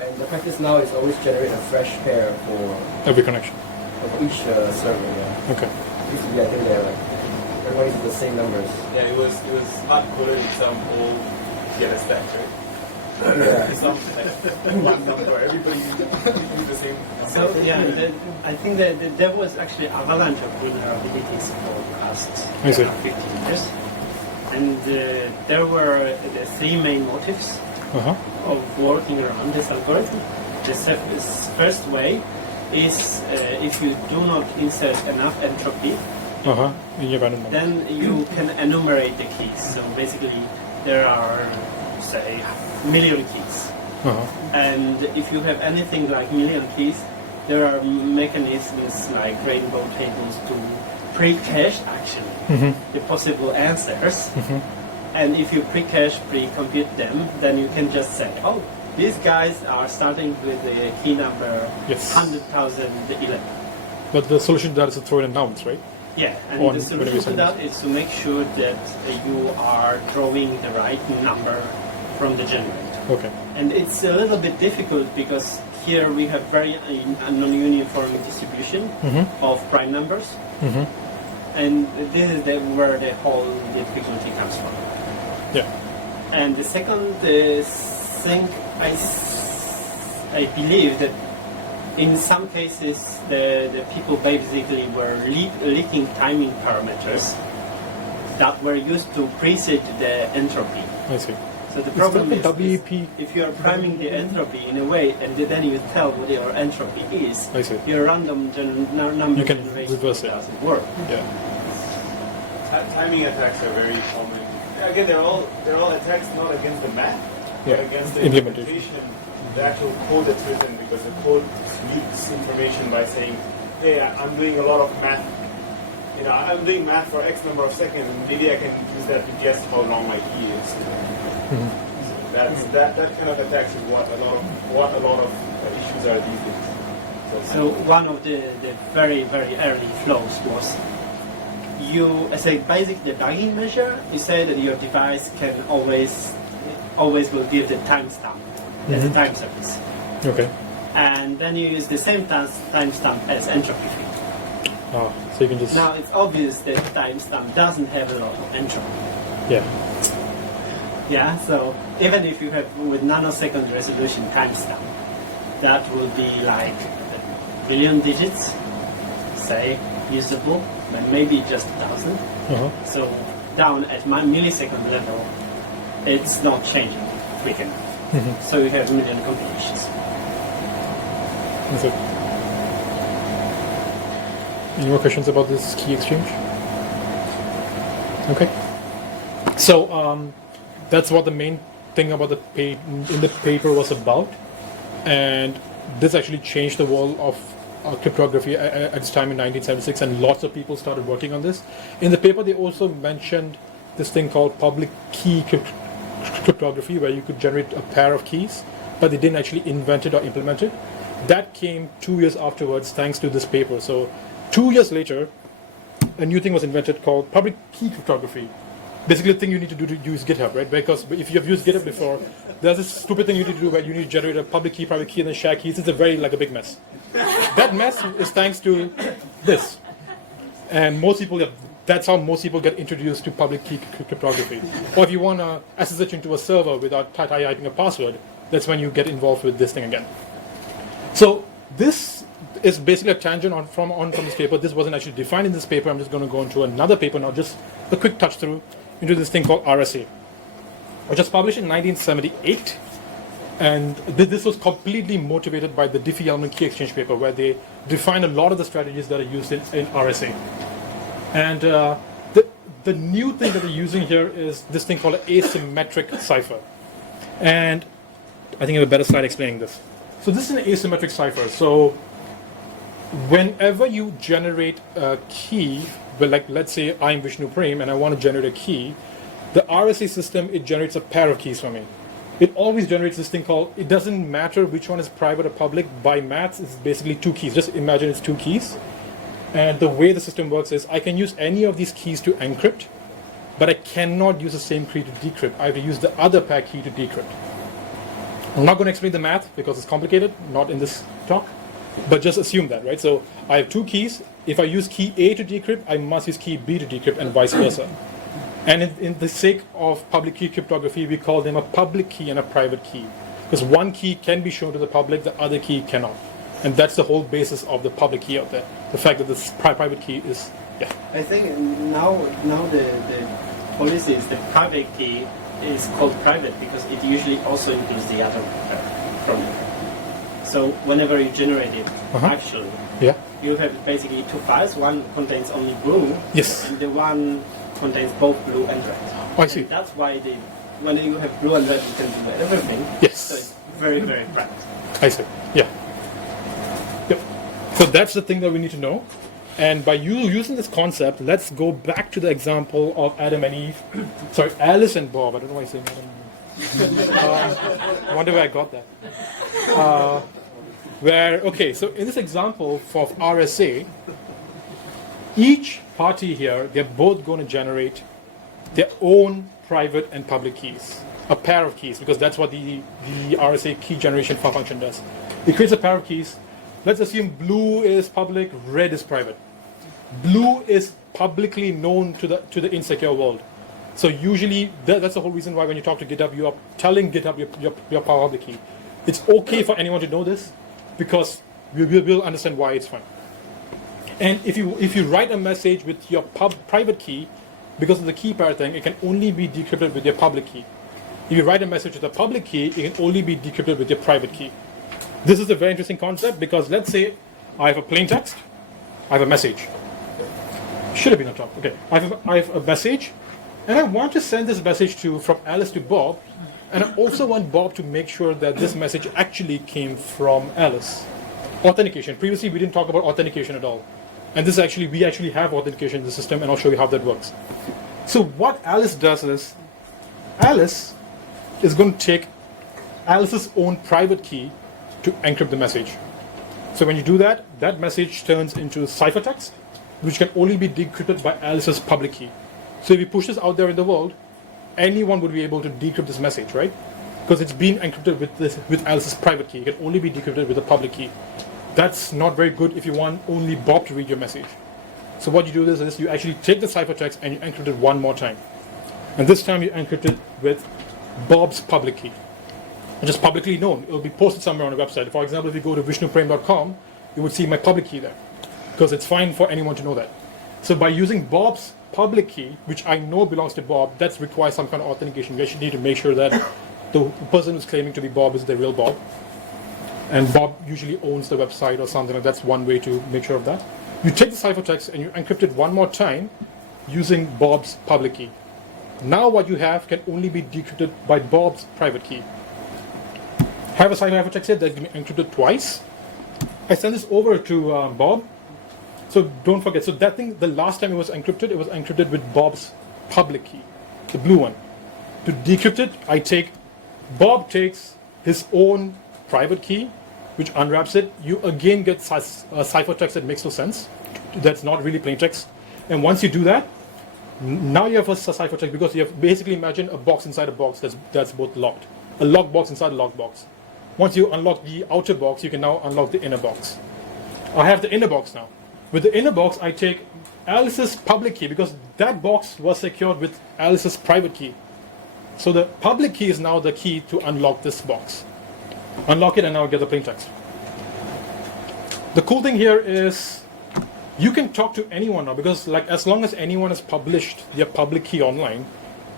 And the practice now is always generate a fresh pair for Every connection. each server. Yeah. Okay. Used to be, I think they're like everyone uses the same numbers. Yeah, it was hard coded in some old TLS stack, right? Yeah. Some one number, everybody used the same number. So yeah, I think that there was actually avalanche of vulnerabilities for the past I see. 15 years, and there were the 3 main motives of working around this algorithm. The first way is if you do not insert enough entropy, In your random number. then you can enumerate the keys. So basically, there are, say, million keys. And if you have anything like million keys, there are mechanisms like rainbow tables to pre-cache actually the possible answers. And if you pre-cache, pre-compute them, then you can just say, oh, these guys are starting with the key number Yes. 100,011. But the solution to that is to throw in announs, right? Yeah, and On the whatever solution to sentence. that is to make sure that you are drawing the right number from the generator. Okay. And it's a little bit difficult because here we have very non-uniform distribution of prime numbers. And this is where the whole difficulty comes from. Yeah. And the second thing, I believe that in some cases the people basically were leaking timing parameters that were used to preset the entropy. I see. So the It's problem not the is WP. if you are priming the entropy in a way and then you tell what your entropy is, I see. your random number You can generation reverse it. doesn't work. Yeah. Timing attacks are very common. Again, they're all attacks not against the math, Yeah. but against the Implementation. implementation, the actual code that's written, because the code leaks information by saying, hey, I'm doing a lot of math. I'm doing math for X number of seconds, and maybe I can use that to guess how long my key is. So that kind of attacks is what a lot of issues are these days. So one of the very, very early flaws was basic debugging measure, you say that your device can always will give the timestamp as a time service. Okay. And then you use the same timestamp as entropy field. So you can just. Now it's obvious that timestamp doesn't have a lot of entropy. Yeah. Yeah, so even if you have with nanosecond resolution timestamp, that will be like a billion digits, say, usable, but maybe just 1,000. So down at my millisecond level, it's not changing quick enough. So you have million combinations. That's it. Any more questions about this key exchange? Okay. So that's what the main thing about in the paper was about, and this actually changed the world of cryptography at its time in 1976, and lots of people started working on this. In the paper, they also mentioned this thing called public key cryptography, where you could generate a pair of keys, but they didn't actually invent it or implement it. That came 2 years afterwards, thanks to this paper. So 2 years later, a new thing was invented called public key cryptography. Basically, the thing you need to do to use GitHub, right? Because if you've used GitHub before, there's this stupid thing you need to do where you need to generate a public key, private key, and then share keys. It's a big mess. That mess is thanks to this. And most people, that's how most people get introduced to public key cryptography. Or if you want to SSH into a server without typing a password, that's when you get involved with this thing again. So this is basically a tangent from this paper. This wasn't actually defined in this paper. I'm just going to go into another paper now, just a quick touch through into this thing called RSA, which was published in 1978. And this was completely motivated by the Diffie-Hellman key exchange paper, where they define a lot of the strategies that are used in RSA. And the new thing that they're using here is this thing called an asymmetric cipher. And I think I have a better slide explaining this. So this is an asymmetric cipher. So whenever you generate a key, well, like let's say I'm Vishnu Prem and I want to generate a key, the RSA system, it generates a pair of keys for me. It always generates this thing called, it doesn't matter which one is private or public. By maths, it's basically 2 keys. Just imagine it's 2 keys. And the way the system works is I can use any of these keys to encrypt, but I cannot use the same key to decrypt. I have to use the other pair key to decrypt. I'm not going to explain the math because it's complicated, not in this talk, but just assume that, right? So I have 2 keys. If I use key A to decrypt, I must use key B to decrypt and vice versa. And in the sake of public key cryptography, we call them a public key and a private key. Because one key can be shown to the public, the other key cannot. And that's the whole basis of the public key out there. The fact that the private key is, yeah. I think now the policy is the private key is called private because it usually also includes the other from it. So whenever you generate it, actually, you have basically 2 files. One contains only blue, yes, and the one contains both blue and red. Oh, I see. And that's why when you have blue and red, you can do everything. Yes. So it's very, very private. I see. Yeah. Yep. So that's the thing that we need to know. And by using this concept, let's go back to the example of Adam and Eve. Sorry, Alice and Bob. I don't know why I say Adam and Eve. I wonder where I got that. Okay, so in this example for RSA, each party here, they're both going to generate their own private and public keys. A pair of keys, because that's what the RSA key generation function does. It creates a pair of keys. Let's assume blue is public, red is private. Blue is publicly known to the insecure world. So usually, that's the whole reason why when you talk to GitHub, you are telling GitHub your public key. It's okay for anyone to know this, because we'll understand why it's fine. And if you write a message with your private key, because of the key pair thing, it can only be decrypted with your public key. If you write a message with a public key, it can only be decrypted with your private key. This is a very interesting concept because let's say I have a plain text, I have a message. Should have been on top. Okay, I have a message, and I want to send this message from Alice to Bob, and I also want Bob to make sure that this message actually came from Alice. Authentication. Previously, we didn't talk about authentication at all. And we actually have authentication in the system, and I'll show you how that works. So what Alice does is, Alice is going to take Alice's own private key to encrypt the message. So when you do that, that message turns into ciphertext, which can only be decrypted by Alice's public key. So if you push this out there in the world, anyone would be able to decrypt this message, right? Because it's been encrypted with Alice's private key. It can only be decrypted with a public key. That's not very good if you want only Bob to read your message. So what you do is you actually take the ciphertext and you encrypt it one more time. And this time you encrypt it with Bob's public key, which is publicly known. It will be posted somewhere on a website. For example, if you go to vishnuprem.com, you would see my public key there, because it's fine for anyone to know that. So by using Bob's public key, which I know belongs to Bob, that requires some kind of authentication. You actually need to make sure that the person who's claiming to be Bob is the real Bob. And Bob usually owns the website or something like that. That's one way to make sure of that. You take the ciphertext and you encrypt it one more time using Bob's public key. Now what you have can only be decrypted by Bob's private key. I have a ciphertext here that's been encrypted twice. I send this over to Bob. So don't forget, so that thing, the last time it was encrypted with Bob's public key, the blue one. To decrypt it, Bob takes his own private key, which unwraps it. You again get a ciphertext that makes no sense. That's not really plain text. And once you do that, now you have a ciphertext, because you have basically imagine a box inside a box that's both locked. A locked box inside a locked box. Once you unlock the outer box, you can now unlock the inner box. I have the inner box now. With the inner box, I take Alice's public key, because that box was secured with Alice's private key. So the public key is now the key to unlock this box. Unlock it and now get the plain text. The cool thing here is you can talk to anyone now, because as long as anyone has published their public key online,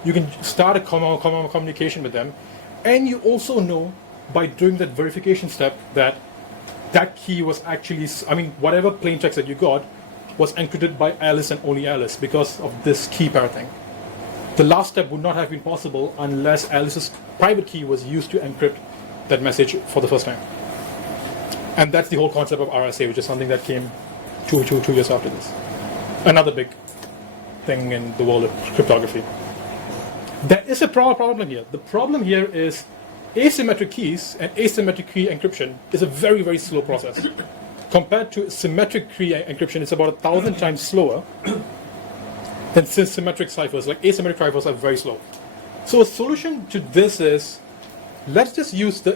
you can start a communication with them. And you also know by doing that verification step that key was actually, whatever plain text that you got was encrypted by Alice and only Alice because of this key pair thing. The last step would not have been possible unless Alice's private key was used to encrypt that message for the first time. And that's the whole concept of RSA, which is something that came two years after this. Another big thing in the world of cryptography. There is a problem here. The problem here is asymmetric keys and asymmetric key encryption is a very, very slow process. Compared to symmetric key encryption, it's about 1,000 times slower than symmetric ciphers. Like asymmetric ciphers are very slow. So a solution to this is, let's just use the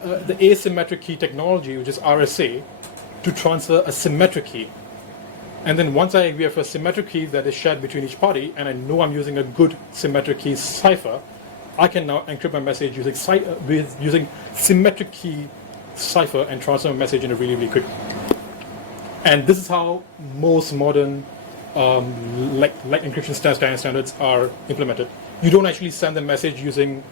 asymmetric key technology, which is RSA, to transfer a symmetric key. And then once we have a symmetric key that is shared between each party, and I know I'm using a good symmetric key cipher, I can now encrypt my message using symmetric key cipher and transfer my message in a really, really quick. And this is how most modern encryption standards are implemented. You don't actually send a message using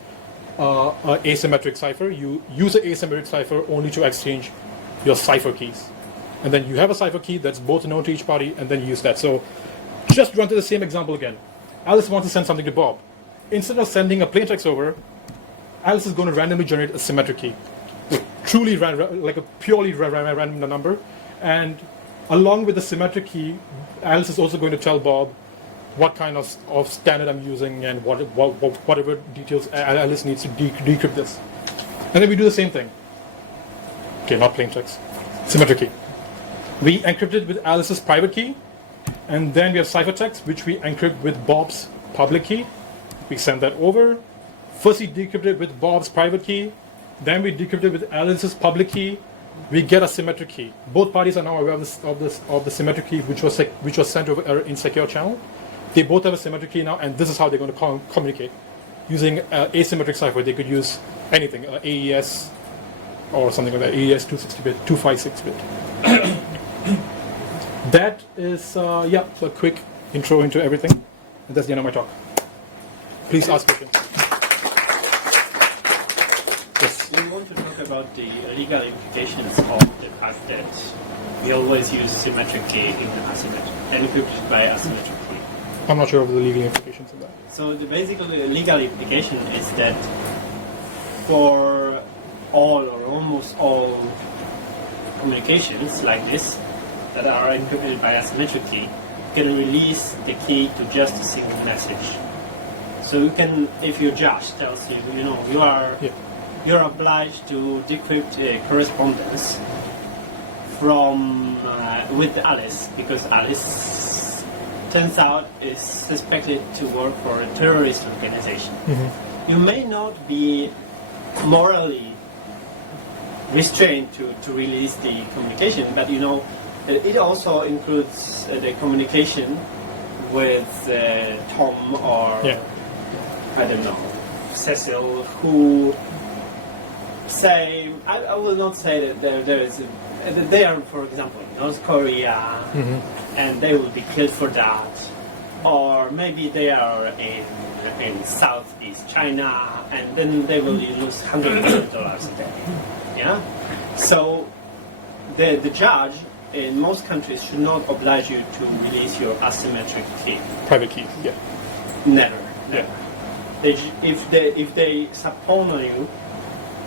asymmetric cipher. You use an asymmetric cipher only to exchange your cipher keys. And then you have a cipher key that's both known to each party, and then you use that. So just run through the same example again. Alice wants to send something to Bob. Instead of sending a plain text over, Alice is going to randomly generate a symmetric key. Truly like a purely random number. And along with the symmetric key, Alice is also going to tell Bob what kind of standard I'm using and whatever details Alice needs to decrypt this. And then we do the same thing. Okay, not plain text. Symmetric key. We encrypt it with Alice's private key, and then we have ciphertext, which we encrypt with Bob's public key. We send that over. First we decrypt it with Bob's private key, then we decrypt it with Alice's public key. We get a symmetric key. Both parties are now aware of the symmetric key, which was sent over in secure channel. They both have a symmetric key now, and this is how they're going to communicate. Using asymmetric cipher, they could use anything, AES or something like that, AES 256-bit, 256-bit. That is, a quick intro into everything. And that's the end of my talk. Please ask questions. Yes. We want to talk about the legal implications of the fact that we always use symmetric key in the encrypted by asymmetric key. I'm not sure of the legal implications of that. So the basic legal implication is that for all or almost all communications like this that are encrypted by asymmetric key, you can release the key to just a single message. So you can, if your judge tells you, you're obliged to decrypt a correspondence from with Alice, because Alice turns out is suspected to work for a terrorist organization. Mm-hmm. You may not be morally restrained to release the communication, but it also includes the communication with Tom or I don't know, Cecil, who say, I will not say that there is, they are, for example, North Korea, and they will be killed for that, or maybe they are in Southeast China, and then they will lose $100 million a day. Yeah, so the judge in most countries should not oblige you to release your asymmetric key. Private key, yeah. Never. If they subpoena you,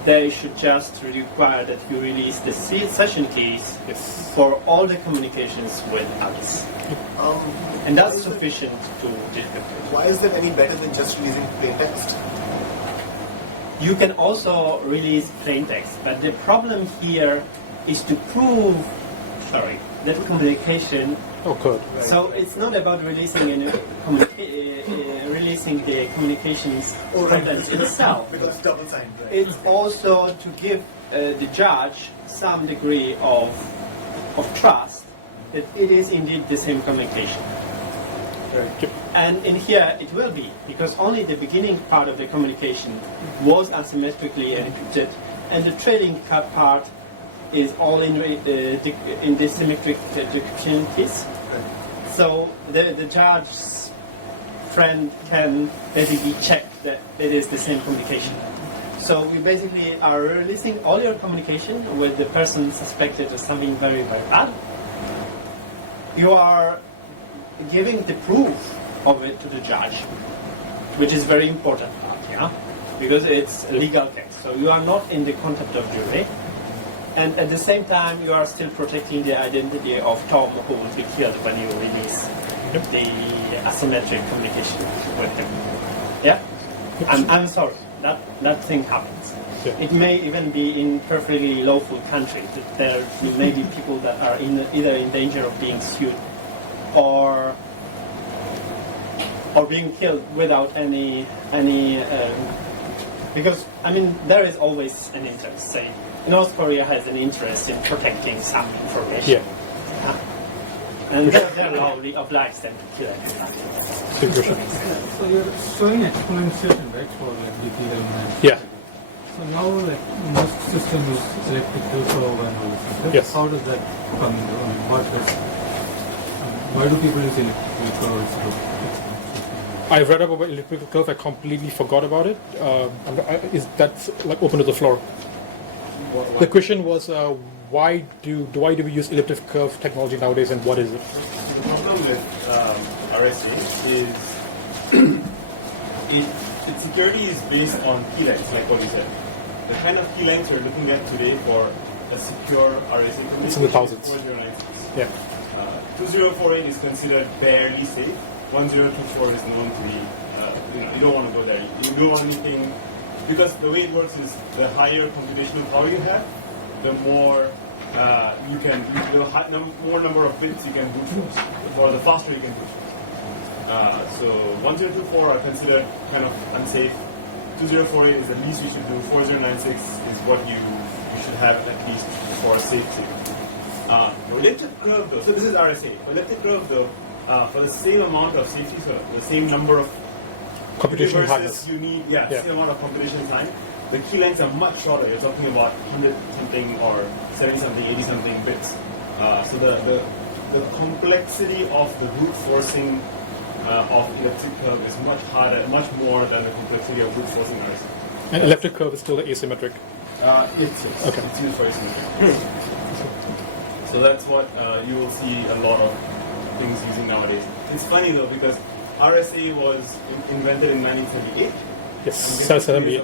they should just require that you release the session keys for all the communications with others. And that's sufficient to decrypt. Why is that any better than just releasing plain text? You can also release plain text, but the problem here is to prove, that communication. Oh, good. So it's not about releasing releasing the communications contents itself. Because it's double signed, right? It's also to give the judge some degree of trust that it is indeed the same communication. And in here it will be, because only the beginning part of the communication was asymmetrically encrypted, and the trailing part is all in the symmetric decryption keys. So the judge's friend can basically check that it is the same communication. So we basically are releasing all your communication with the person suspected of something very, very bad. You are giving the proof of it to the judge, which is very important part, yeah? Because it's a legal text. So you are not in the contempt of jury. And at the same time, you are still protecting the identity of Tom, who will be killed when you release the asymmetric communication with him. Yeah? I'm sorry. That thing happens. Yeah. It may even be in perfectly lawful country. That there may be people that are either in danger of being sued or being killed without any because I mean there is always an interest. Say North Korea has an interest in protecting some information. Yeah. And they're lawfully obliged them to kill everybody. So you're showing exponentiation, right, for like Diffie-Hellman? Yeah. So now, like most systems use electrical curve and all this stuff. Yes. How does that come into? Why do people use electrical curve instead of exponential? I've read about elliptical curve. I completely forgot about it. Is that's like open to the floor? The question was, why do we use elliptic curve technology nowadays, and what is it? The problem with RSA is its security is based on key lengths, like what you said. The kind of key lengths you're looking at today for a secure RSA communication It's in the thousands. 4096. Yeah. 2048 is considered barely safe. 1024 is known to be, you don't want to go there. You don't want anything, because the way it works is the higher computational power you have, the more more number of bits you can brute force, or the faster you can brute force. So 1024 are considered kind of unsafe. 2048 is the least you should do. 4096 is what you should have at least for safety. Elliptic curve though, so this is RSA. Elliptic curve though, for the same amount of safety, so the same number of Computational universes hardness. you need, the same amount of computation time. The key lengths are much shorter. You're talking about 100 something or 70 something, 80 something bits. So the complexity of the brute forcing of elliptic curve is much harder, much more than the complexity of brute forcing RSA. And elliptic curve is still asymmetric. It's Okay. It's used for asymmetric. So that's what you will see a lot of things using nowadays. It's funny though, because RSA was invented in 1978. Yes, 78.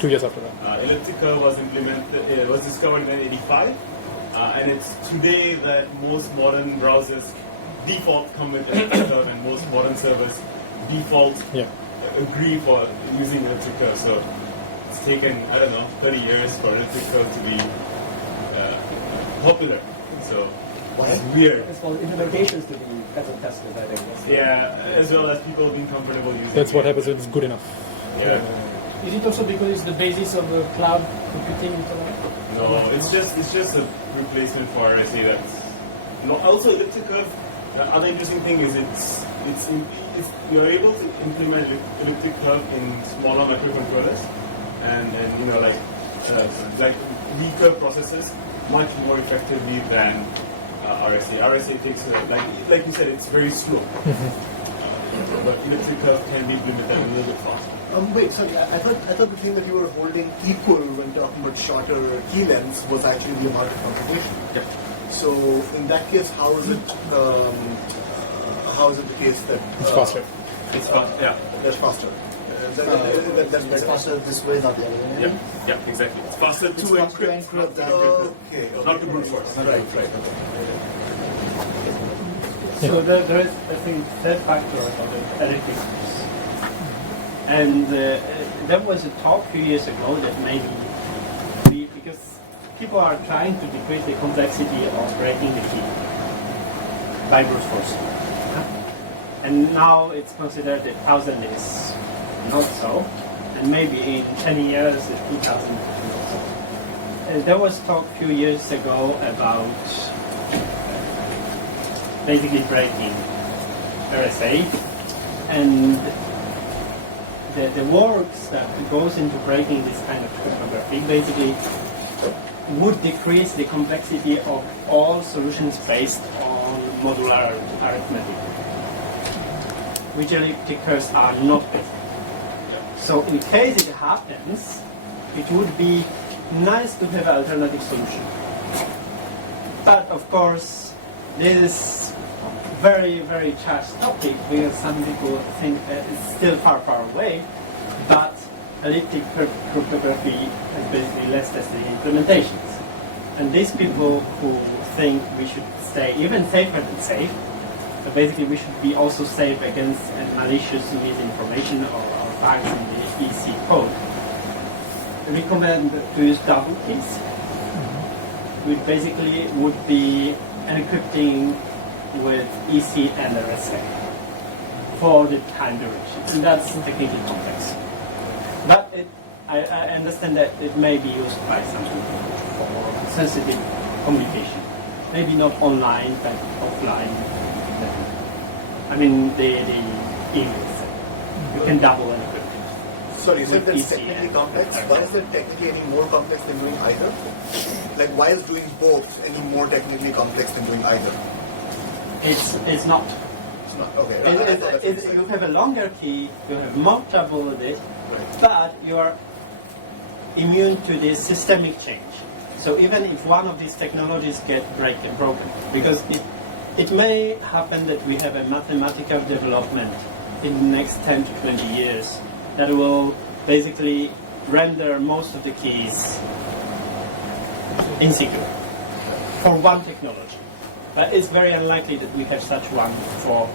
2 years after that. Elliptic curve was implemented. Was discovered in 1985, and it's today that most modern browsers default come with elliptic curve, and most modern servers default agree for using elliptic curve. So it's taken 30 years for elliptic curve to be popular. So it's weird. It's for implementations to be better tested, I think. As well as people being comfortable using That's it. what happens when it's good enough. Yeah. Is it also because it's the basis of the cloud computing? No, it's just a replacement for RSA. That's also elliptic curve The other interesting thing is you are able to implement elliptic curve in smaller microcontrollers and like weaker processors much more effectively than RSA. RSA takes like you said, it's very slow. But elliptic curve can be implemented a little bit faster. Wait, sorry, I thought the thing that you were holding equal when talking about shorter key lengths was actually the amount of computation. Yeah. So in that case, how is it the case that It's faster. It's faster. Yeah. That's faster? That's It's faster this way, not the other way. Yeah, exactly. It's faster to encrypt, not to encrypt. Okay. Not to brute force. Right. So there is, I think, third factor of the elliptic curves. And there was a talk a few years ago that maybe because people are trying to decrease the complexity of breaking the key by brute force. And now it's considered that 1,000 is not so, and maybe in 10 years, 2,000 is not so. There was talk a few years ago about basically breaking RSA, and the works that goes into breaking this kind of cryptography basically would decrease the complexity of all solutions based on modular arithmetic, which elliptic curves are not based. So in case it happens, it would be nice to have an alternative solution. But of course, this is very, very charged topic because some people think that it's still far, far away, but elliptic cryptography is basically less tested implementations. And these people who think we should stay even safer than safe, so basically we should be also safe against malicious misinformation or bugs in the EC code, recommend to use double keys, which basically would be encrypting with EC and RSA for the time duration. And that's technically complex. But I understand that it may be used by some people for sensitive communication. Maybe not online, but offline. I mean, the emails. You can double encrypt. Sorry, you said with that's EC technically and complex. RSA. Why is it technically any more complex than doing either? Like, why is doing both any more technically complex than doing either? It's not. It's not. Okay. I thought that's what you said. You have a longer key, you have more trouble with it, but you are immune to this systemic change. So even if one of these technologies get broken, because it may happen that we have a mathematical development in the next 10 to 20 years that will basically render most of the keys insecure for one technology. But it's very unlikely that we have such one for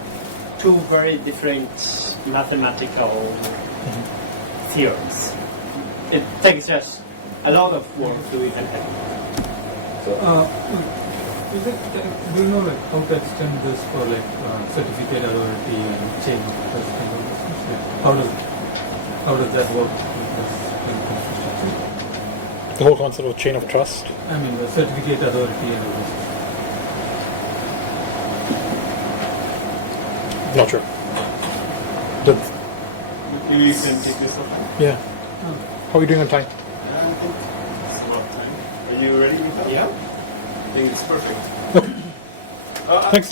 two very different mathematical theorems. It takes just a lot of work to even have it. So, do you know how to extend this for certificate authority and chain of trust and all this stuff? Yeah. How does that work with this kind of infrastructure? The whole concept of chain of trust. I mean, the certificate authority and all this. Not sure. Maybe you can take this off. Yeah. How are we doing on time? I think it's about time. Are you ready with that? Yeah. I think it's perfect. Thanks.